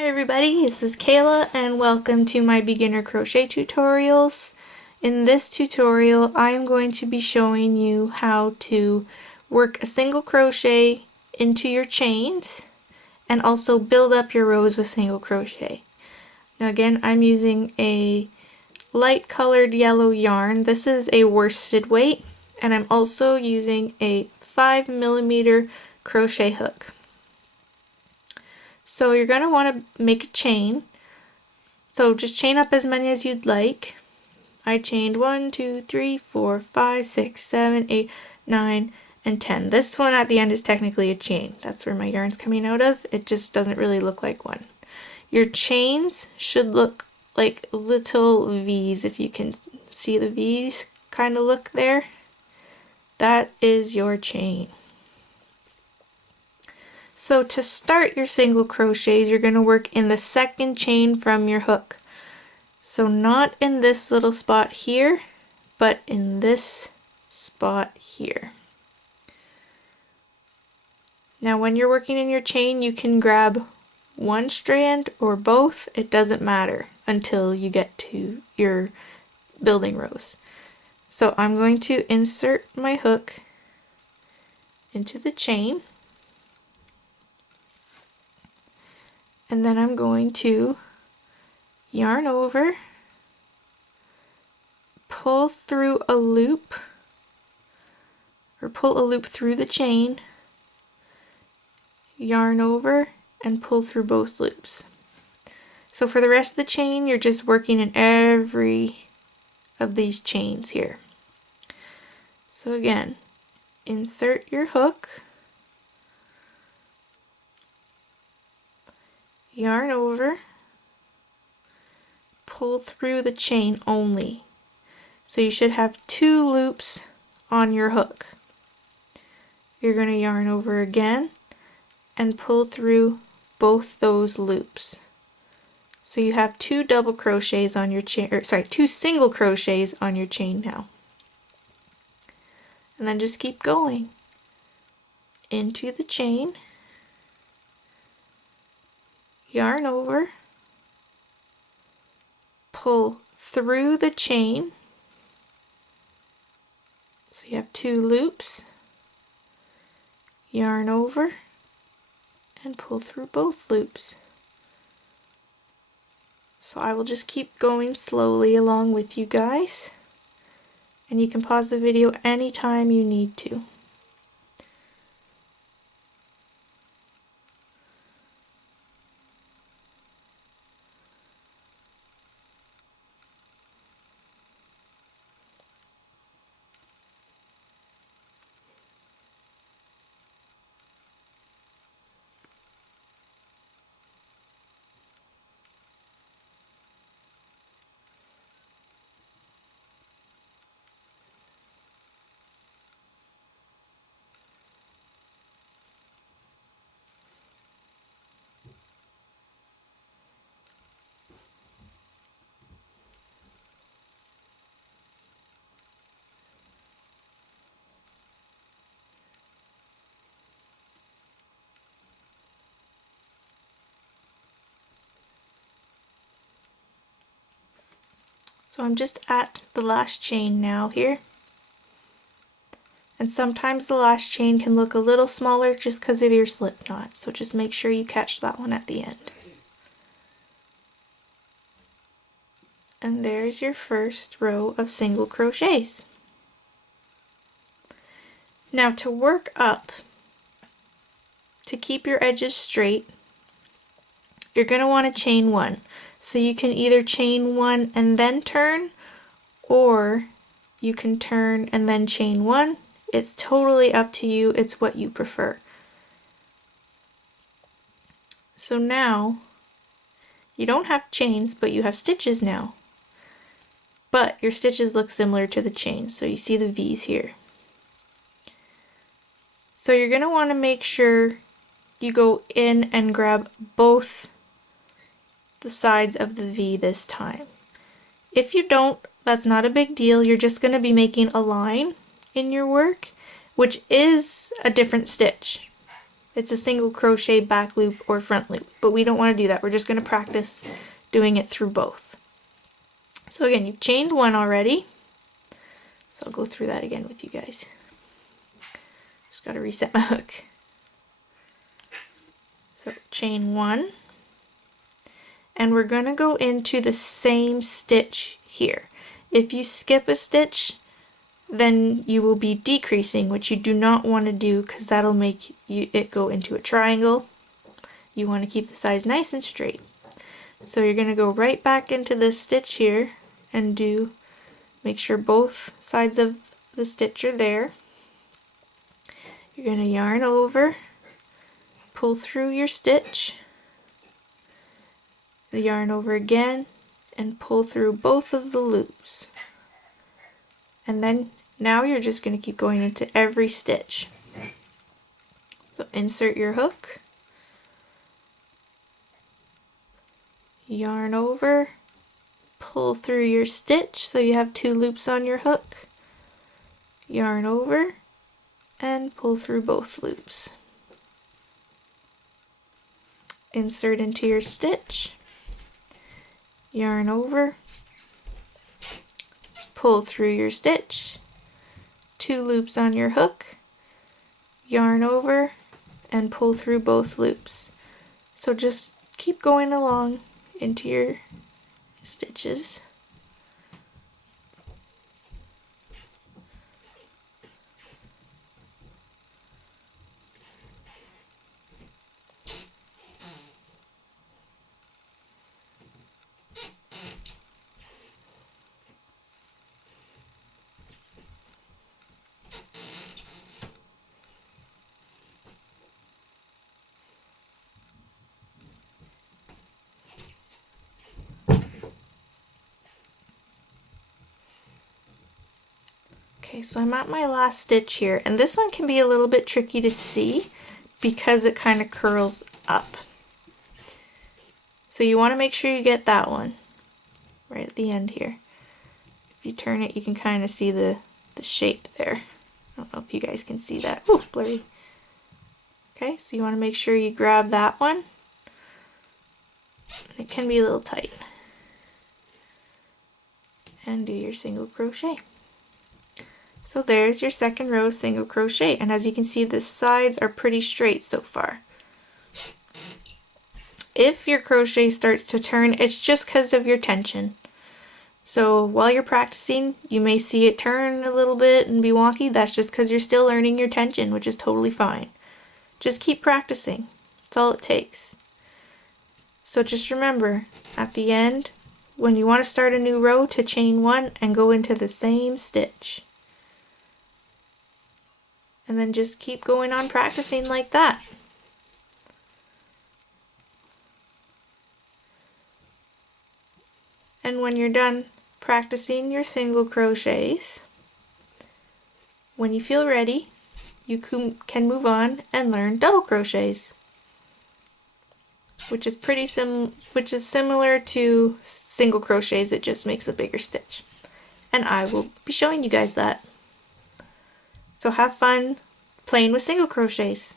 Hi everybody, this is Kayla and welcome to my beginner crochet tutorials. In this tutorial I am going to be showing you how to work a single crochet into your chains and also build up your rows with single crochet. Now again, I'm using a light colored yellow yarn. This is a worsted weight, and I'm also using a 5mm crochet hook. So you're going to want to make a chain. So just chain up as many as you'd like. I chained 1, 2, 3, 4, 5, 6, 7, 8, 9, and 10. This one at the end is technically a chain. That's where my yarn's coming out of. It just doesn't really look like one. Your chains should look like little V's, if you can see the V's kind of look there. That is your chain. So to start your single crochets, you're going to work in the second chain from your hook. So not in this little spot here, but in this spot here. Now when you're working in your chain, you can grab one strand or both, it doesn't matter until you get to your building rows. So I'm going to insert my hook into the chain. And then I'm going to yarn over, pull through a loop, or pull a loop through the chain, yarn over, and pull through both loops. So for the rest of the chain, you're just working in every of these chains here. So again, insert your hook, yarn over, pull through the chain only. So you should have 2 loops on your hook. You're going to yarn over again and pull through both those loops. So you have 2 double crochets on your chain, or sorry, 2 single crochets on your chain now. And then just keep going into the chain, yarn over, pull through the chain, so you have 2 loops, yarn over, and pull through both loops. So I will just keep going slowly along with you guys, and you can pause the video anytime you need to. So I'm just at the last chain now here. And sometimes the last chain can look a little smaller just because of your slip knot. So just make sure you catch that one at the end. And there's your first row of single crochets. Now to work up, to keep your edges straight, you're going to want to chain 1. So you can either chain 1 and then turn, or you can turn and then chain 1. It's totally up to you, it's what you prefer. So now, you don't have chains, but you have stitches now. But your stitches look similar to the chain, so you see the V's here. So you're going to want to make sure you go in and grab both the sides of the V this time. If you don't, that's not a big deal. You're just going to be making a line in your work, which is a different stitch. it's a single crochet back loop or front loop, but we don't want to do that. We're just going to practice doing it through both. So again, you've chained one already. So I'll go through that again with you guys. Just got to reset my hook. So chain one, and we're going to go into the same stitch here. If you skip a stitch, then you will be decreasing, which you do not want to do because that'll make it go into a triangle. You want to keep the sides nice and straight. So you're going to go right back into this stitch here and make sure both sides of the stitch are there. You're going to yarn over, pull through your stitch, yarn over again, and pull through both of the loops. And then now you're just going to keep going into every stitch. So insert your hook, yarn over, pull through your stitch so you have 2 loops on your hook, yarn over, and pull through both loops. Insert into your stitch, yarn over, pull through your stitch, 2 loops on your hook, yarn over, and pull through both loops. So just keep going along into your stitches. Okay, so I'm at my last stitch here, and this one can be a little bit tricky to see because it kind of curls up. So you want to make sure you get that one right at the end here. If you turn it, you can kind of see the shape there. I don't know if you guys can see that. Ooh, blurry. Okay, so you want to make sure you grab that one. It can be a little tight. And do your single crochet. So there's your second row single crochet, and as you can see, the sides are pretty straight so far. If your crochet starts to turn, it's just because of your tension. So while you're practicing, you may see it turn a little bit and be wonky. That's just because you're still learning your tension, which is totally fine. Just keep practicing. That's all it takes. So just remember, at the end, when you want to start a new row, to chain one and go into the same stitch. And then just keep going on practicing like that. And when you're done practicing your single crochets, when you feel ready, you can move on and learn double crochets, which is similar to single crochets. It just makes a bigger stitch, and I will be showing you guys that. So have fun playing with single crochets.